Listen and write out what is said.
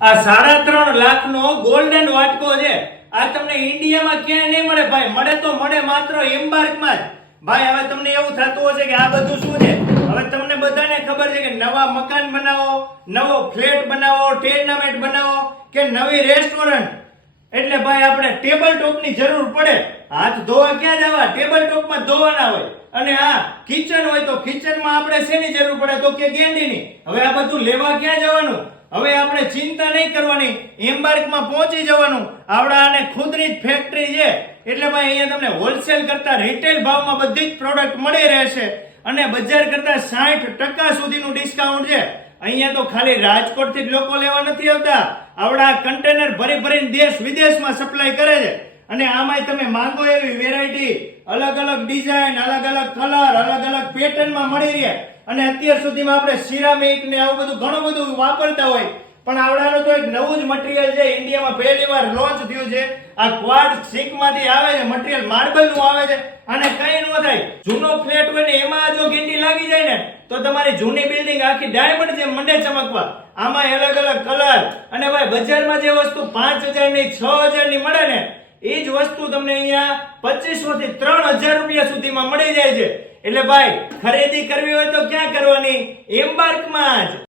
આ સાડા ત્રણ લાખનો ગોલ્ડન વાટકો છે. આ તમને ઇન્ડિયામાં ક્યાંય નહીં મળે ભાઈ. મળે તો મળે માત્ર એમ્બાર્કમાં જ. ભાઈ, હવે તમને એવું થતું હશે કે આ બધું શું છે? હવે તમને બધાને ખબર છે કે નવા મકાન બનાવો, નવો ફ્લેટ બનાવો, ટેર્નામેન્ટ બનાવો કે નવી રેસ્ટોરન્ટ. એટલે ભાઈ, આપણે ટેબલ ટોપની જરૂર પડે. હાથ ધોવા ક્યાં જવા? ટેબલ ટોપમાં ધોવાના હોય. અને હા કિચન હોય તો કિચનમાં આપણે શેની જરૂર પડે? તો કે ગેંડીની હવે આ બધું લેવા ક્યાં જવાનું? હવે આપણે ચિંતા નહીં કરવાની. એમ્બાર્કમાં પહોંચી જવાનું. આવડા અને ખુદની જ ફેક્ટરી છે. એટલે ભાઈ અહીંયા તમને હોલસેલ કરતા રિટેલ ભાવમાં બધી જ પ્રોડક્ટ મળી રહેશે. અને બજાર કરતા સાઠ ટકા સુધીનું ડિસ્કાઉન્ટ છે. અહીંયા તો ખાલી રાજકોટથી જ લોકો લેવા નથી આવતા. આવડા કન્ટેનર ભરી ભરીને દેશ વિદેશમાં સપ્લાય કરે છે. અને આમાંય તમે માંગો એવી વેરાયટી અલગ અલગ ડિઝાઇન અલગ અલગ કલર અલગ અલગ પેટર્નમાં મળી રહે. અને અત્યાર સુધીમાં આપણે સિરામિક ને આવું બધું ઘણું બધું વાપરતા હોય. પણ આવડાનું તો એક નવું જ મટીરિયલ છે. ઇન્ડિયામાં પહેલી વાર લોન્ચ થયું છે. આ ક્વાડ સિંકમાંથી આવે છે. મટીરિયલ માર્બલનું આવે છે. અને કઈ ન થાય. જૂનો ફ્લેટ હોય ને, એમાં જો ગેંડી લાગી જાય ને, તો તમારી જૂની બિલ્ડિંગ આખી ડાયમંડ જેમ મંડે ચમકવા. આમાં અલગ અલગ કલર અને ભાઈ, બજારમાં જે વસ્તુ પાંચ હજારની છ હજારની મળે ને એ જ વસ્તુ તમને અહીંયા પચીસો થી ત્રણ હજાર રૂપિયા સુધીમાં મળી જાય છે. એટલે ભાઈ, ખરીદી કરવી હોય તો ક્યાં કરવાની? એમ્બાર્કમાં જ.